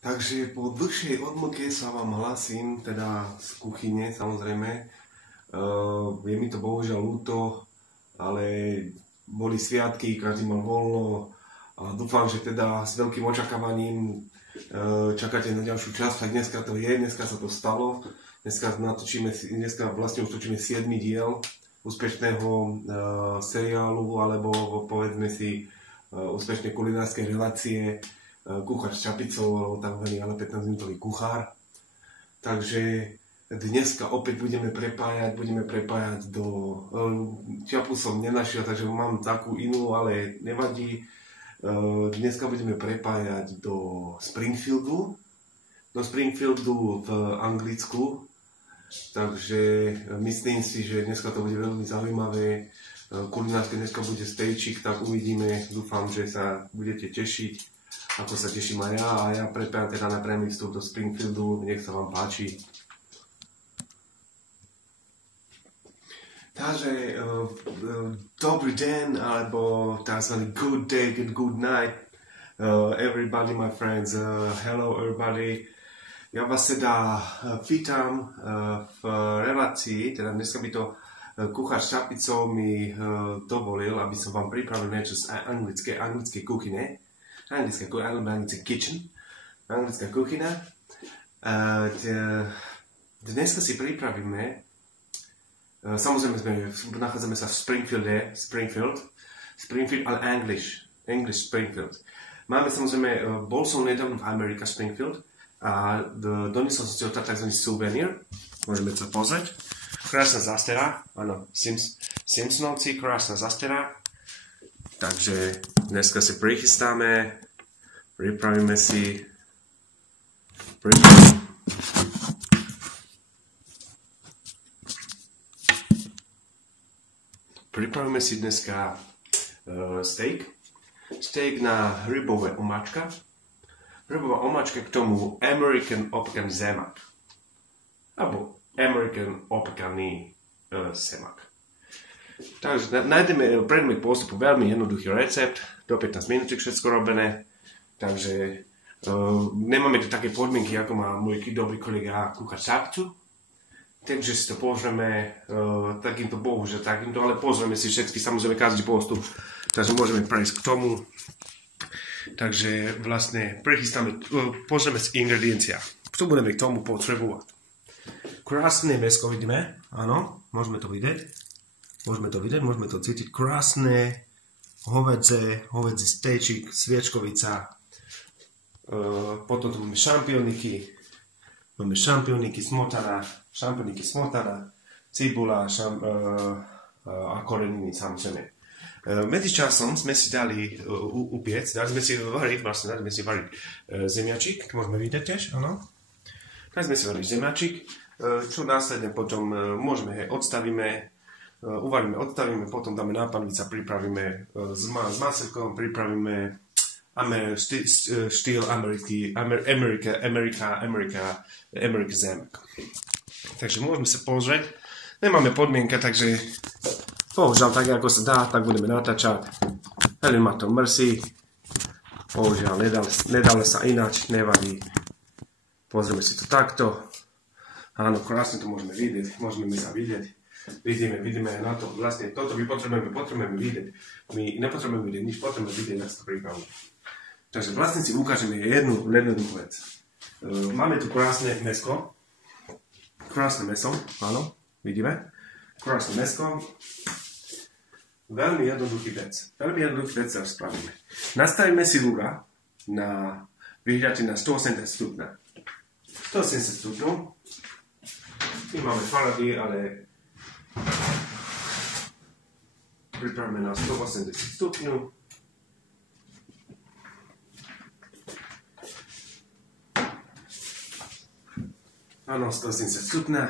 Takže po dlhšej odmlke sa vám hlasím, teda z kuchyne samozrejme. Je mi to bohužiaľ ľúto, ale boli sviatky, každý mal voľno a dúfam, že teda s veľkým očakávaním čakáte na ďalšiu časť, tak dneska to je, dneska sa to stalo. Dneska vlastne už točíme 7. diel úspešného seriálu, alebo povedzme si úspešnej kulinárskej relácie Kuchár s čapicou, alebo tak hovorí, ale 15-minútový kuchár. Takže dneska opäť budeme prepájať do... Čapu som nenašiel, takže mám takú inú, ale nevadí. Dneska budeme prepájať do Springfieldu v Anglicku. Takže myslím si, že dneska to bude veľmi zaujímavé. Kulinárske dneska bude stejčik, tak uvidíme. Dúfam, že sa budete tešiť, ako sa teším aj ja. A ja prepájam teda na priamy vstup do Springfieldu. Nech sa vám páči. Takže dobrý deň, alebo tzv. Good day and good night. Everybody, my friends. Hello, everybody. Ja vás teda vítam v relácii, teda dneska by to kuchár s čapicou mi dovolil, aby som vám pripravil niečo z anglickej kuchyne. Anglické kitchen. Anglická kuchyna. Dneska si pripravíme, samozrejme nachádzame sa v Springfield, ale English Springfield. Máme samozrejme, bol som nedávno v America Springfield, a doniesol som si odtiaľ tzv. Suvenír. Môžeme sa pozrieť. Krásna zastera. Áno, Simpsonovci, krásna zastera. Takže dneska si prichystáme. Pripravíme si dneska steak na rybové omáčka. Rybová omáčka k tomu American opekaný zemak. Alebo American opekaný semak. Takže prejdeme k postupu, veľmi jednoduchý recept, do 15 minút všetko robené. Takže nemáme tu také podmienky, ako má môj dobrý kolega kuchár čapcu. Takže si to pozrieme takýmto, ale pozrieme si všetky, samozrejme každý postup. Takže môžeme prejsť k tomu. Takže vlastne pozrieme si ingrediencia. Čo budeme k tomu potrebovať? Krásne mäsko vidíme, áno, môžeme to vidieť, môžeme to cítiť. Krásne hovädzie stejčik, sviečkovica, potom tu máme šampióniky, smotana, cibula a koreniny samozrejme. Medzičasom sme si dali upiecť, dali sme si variť zemiačik, môžeme vidieť tiež, áno. Dali sme si variť zemiačik, čo následne potom môžeme odstavíme, potom dáme na panvica, pripravíme s maselkom, pripravíme štýl Amerika zemek. Takže môžeme sa pozrieť. Nemáme podmienka, takže bohužiaľ, tak ako sa dá, tak budeme natáčať. Helen ma to mrzí. Bohužiaľ, nedalo sa ináč, nevadí. Pozrieme si to takto. Áno, krásne to môžeme vidieť. Môžeme sa vidieť. Vidíme na to. Vlastne toto my potrebujeme vidieť. My nepotrebujeme vidieť nič, potrebujeme vidieť, ako to pripravíme. Takže vlastne si ukážeme jednu vec. Máme tu krásne mäsko. Krásne mäso, áno, vidíme. Krásne mäsko. Veľmi jednoduchý vec sa spravíme. Nastavíme si rúra na vyhriate na 180 stupňa. 180 stupňov. My máme Faraday, ale pripravíme na 180 stupňov. Áno, 180 stupňa.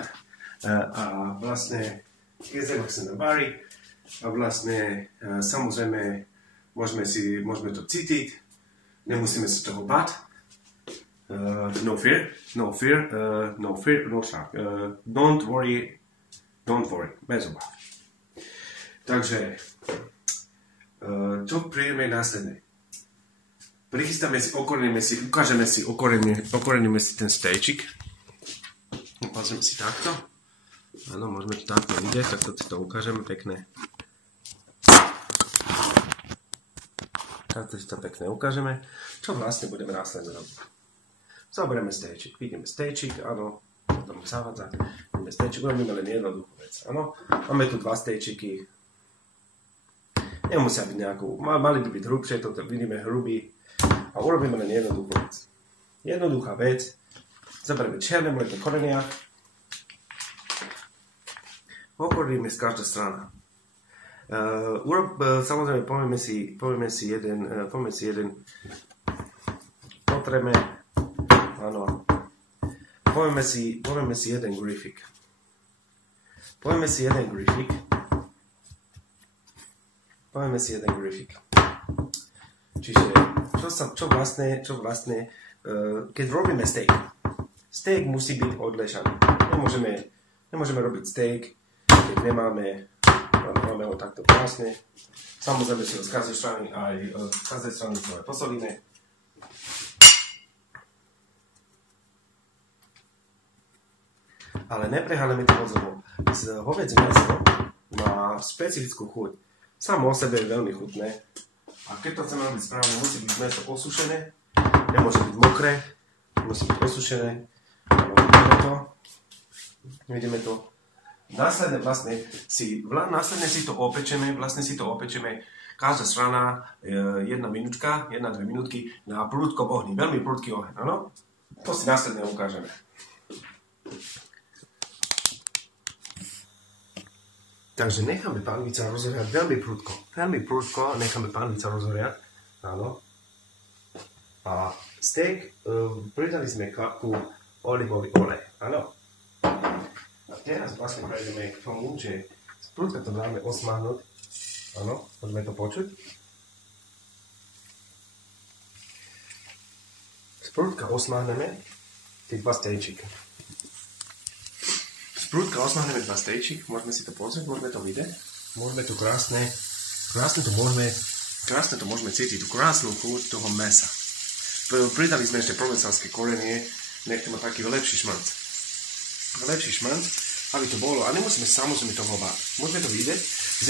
A vlastne keď zemak sa navarí, a vlastne samozrejme môžeme to cítiť, nemusíme sa toho báť. No fear, no shock. Don't worry, bez obav. Takže čo príjeme následne? Prichystáme si, okoreníme si ten stejčik. Pozrieme si takto. Áno, môžeme to takto vidieť, takto si to ukážeme pekne. Takto si to pekne ukážeme. Čo vlastne budeme následne robiť? Zoberieme stejčik, vidíme stejčik, áno, potom zavadzať, vidíme stejčik, urobíme len jednoduchú vec, áno. Máme tu dva stejčiky, nemusia byť nejakú, mali by byť hrubšie, toto vidíme hrubý a urobíme len jednoduchú vec. Jednoduchá vec, zoberieme čierne mlieko korenia, okoríme z každej strany. Samozrejme, povieme si jeden, potreme, áno, povieme si jeden grifik. Čiže, čo vlastne, keď robíme steak musí byť odležaný. Nemôžeme robiť steak, keď máme ho takto krásne. Samozrejme si ho z každej strany to aj posolíme. Ale nepreháňame to moc, lebo hovädzie mäso má špecifickú chuť. Samo o sebe je veľmi chutné. A keď to chceme robiť správne, musí byť mäso osušené, nemôže byť mokré, musí byť osušené. Vidíme to. Následne si to opečeme, každá strana 1 minútka, 1-2 minútky na prudkom ohni, veľmi prudký oheň, áno? To si následne ukážeme. Takže necháme pánvica rozhoriať veľmi prudko necháme pánvica rozhoriať, áno. A steak, pridali sme kvapku olivový olej, áno. A teraz vlastne prejdeme k tomu, že sprúdka to dáme osmahnúť. Áno, môžeme to počuť. Sprúdka osmahneme tie dva stejčíky. Môžeme si to pozrieť, môžeme to vidieť. Môžeme to krásne to môžeme cítiť, tú krásnu chuť toho mäsa. Pridali sme ešte provencálske korenie, nech to má taký lepší šmrnc, aby to bolo. A nemusíme samozrejme toho báť. Môžeme to vidieť.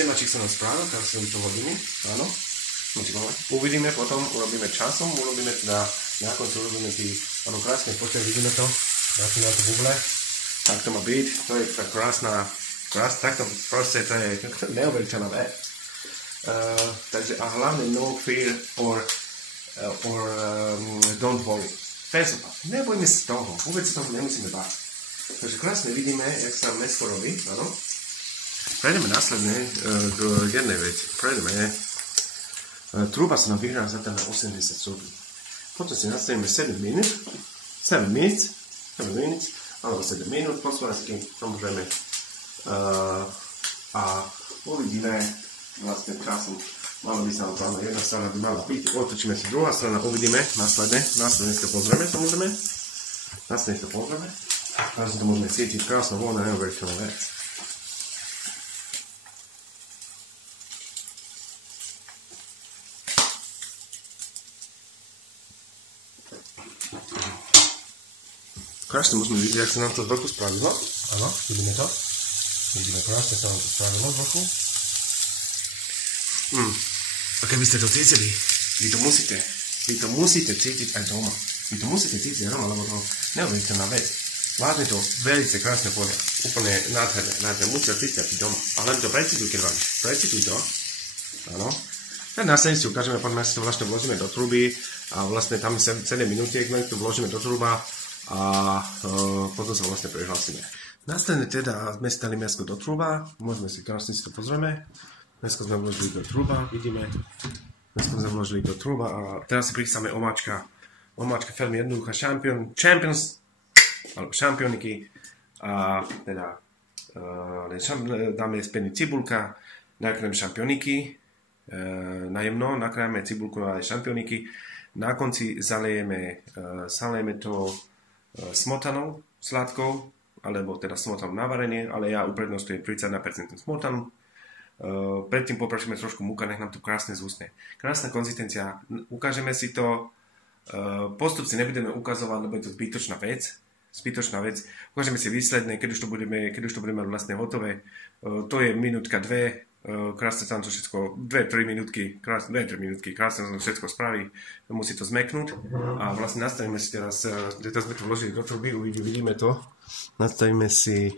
Zemačík sa nám správa, teraz si to hodíme. Áno. Uvidíme potom, urobíme časom, na konci urobíme áno, krásne počet, vidíme to. Krásne na to buble. Tak to má byť. To je tá krásna, takto proste to je neuveriteľná vec. Takže a hlavne no fear or don't worry. Nebojme sa toho. Vôbec sa toho nemusíme báť. Takže krásne vidíme, jak sa mäsko robí, áno. Prejdeme následne k jednej veci. Trúba sa nám vyhrá zatiaľ na 80 stupňov. Potom si nastavíme 7 minút, alebo 7 minút, po slovensky, samozrejme. A uvidíme vlastne časom. Malo by sa nám to, jedna strana by mala byť, otočíme si druhá strana, uvidíme následne si to pozrieme, samozrejme. Teraz to môžeme cítiť, krásna vôňa, neuveriteľná vec. Krásne môžeme vidieť, jak sa nám to z vrchu spravilo. Áno, vidíme to. Vidíme, krásne sa nám to spravilo z vrchu. A keby ste to cítili, vy to musíte cítiť aj doma. Lebo to neuveriteľná vec. Vážne to veľmi krásne podia. Úplne nádherné. Musíte cítiť doma. Ale to precituj, keď vám. Precituj to. Áno. Tak následne si ukážeme, poďme si to vlastne vložíme do truby a vlastne tam 7 minútiek, my to vložíme do truba a potom sa vlastne prihlásime. Následne teda sme si dali mäsko do truba, môžeme si krásne si to pozrieme. Mäsko sme vložili do truba, vidíme. Mäsko sme vložili do truba a teraz si prichystáme omáčka. Omáčka veľmi jednoduchá, šampioniky a teda dáme späť cibulka, nakrájame šampioniky, najemno, nakrájame cibulku a šampioniky, na konci zalejeme to smotanou, sladkou, alebo teda smotanou na varenie, ale ja uprednostujem 31% smotanu. Predtým poprašíme trošku múka, nech nám to krásne zhusne. Krásna konzistencia, ukážeme si to, Postup si nebudeme ukazovať, lebo je to zbytočná vec. Ukážeme si výsledné, keď už to budeme vlastne hotové. To je minútka, dve, krásne sa nám to všetko, 2-3 minútky, krásne sa to všetko spraví, musí to zmeknúť a vlastne nastavíme si teraz sme to vložili do truby, vidíme to, nastavíme si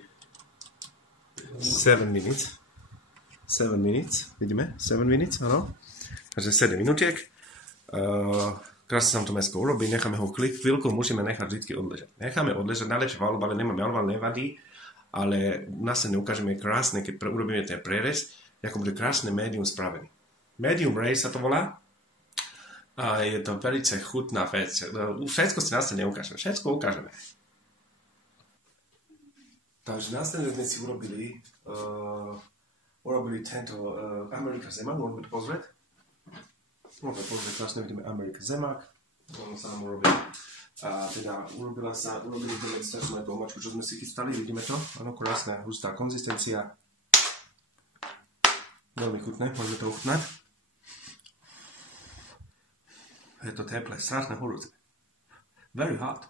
7 minutes, vidíme, 7 minutes, áno, takže 7 minútiek, krásne sa nám to mäsko urobí, necháme ho chvíľku, musíme nechať vždy odležať. Necháme odležať, najlepšie v alubale nemáme, alubal nevadí, ale následne ukážeme krásne, keď urobíme ten prerez, ako bude krásne médium spravený. Medium rare sa to volá a je to velice chutná vec. Všetko si následne ukážeme. Takže následne sme si urobili tento Amerika Zemak, môžeme to pozrieť. Krásne vidíme Amerika Zemak. Ono sa nám urobil. A teda urobili strašnú tú omačku, čo sme si chystali, vidíme to. Áno, krásna, hustá konzistencia. Veľmi chutné, môžeme to ochutnať. Je to teplé, strašne horúce. Very hot.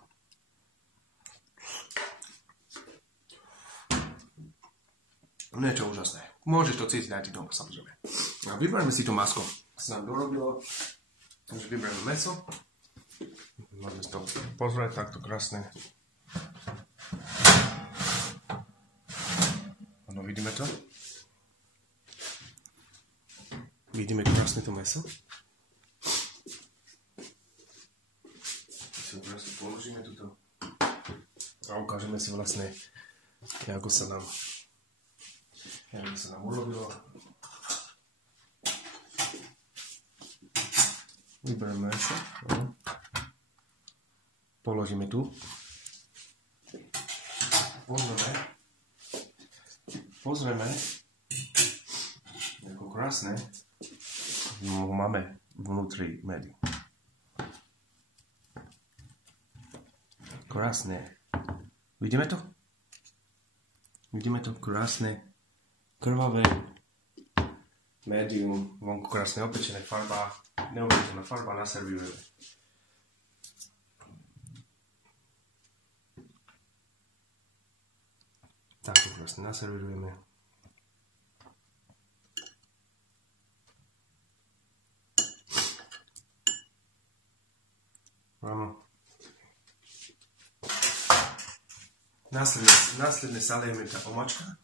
Niečo úžasné. Môžeš to cítiť aj ty doma, samozrejme. A vybereme si to masko. Sa nám dorobilo. Takže vybereme mäso. Môžeme si to pozrieť, takto krásne. Áno, vidíme to. Vidíme krásne to mäso. Si ho proste položíme tuto a ukážeme si vlastne, ako sa nám urobilo. Vyberieme mäso. Položíme tu. Pozrieme. Ako krásne. Máme vnútri médium. Krásne. Vidíme to? Krásne. Krvavé. Médium. Vonku krásne opečené farba. Neopečená farba, naservírujeme. Takto krásne naservírujeme. Áno. Následne salieme tá omačka.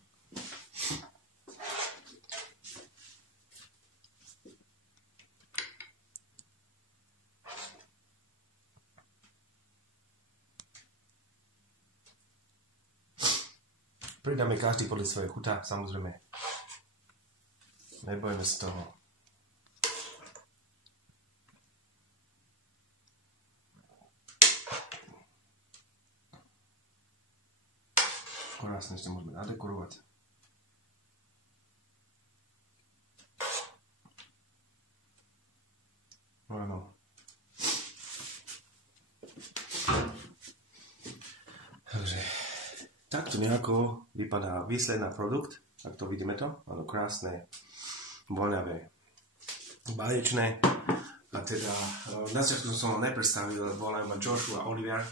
Pridáme každý podľa svojej chuta, samozrejme. Nebojme z toho. Krásne ešte môžeme nadekorovať. Áno. Takže takto nejako vypadá výsledný produkt. Takto vidíme to. Áno, krásne, voľavé, báječné. A teda na začiatku som ho nepredstavil, volajú ma Joshua Oliver.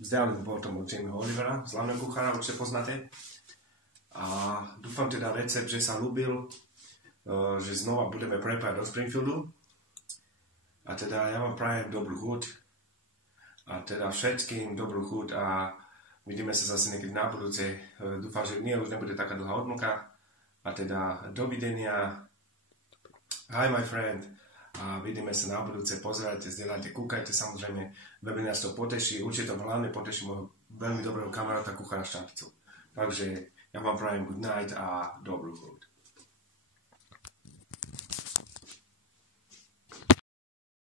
Vzdialený bol tomu Jamieho Olivera, slavného kuchára, určite poznáte. A dúfam teda recept, že sa ľúbil, že znova budeme prepájať do Springfieldu. A teda ja vám prajem dobrú chuť. A teda všetkým dobrú chuť a vidíme sa zase niekedy na budúce. Dúfam, že nie, už nebude taká dlhá odmlka. A teda dovidenia. Hi my friend. A vidíme sa na budúce, pozerajte, zdieľajte, kúkajte, samozrejme, veľmi nás to poteší, určite to hlavne poteší môjho veľmi dobrého kamaráta kuchára Štampicu. Takže ja vám prajem good night a dobrú chuť.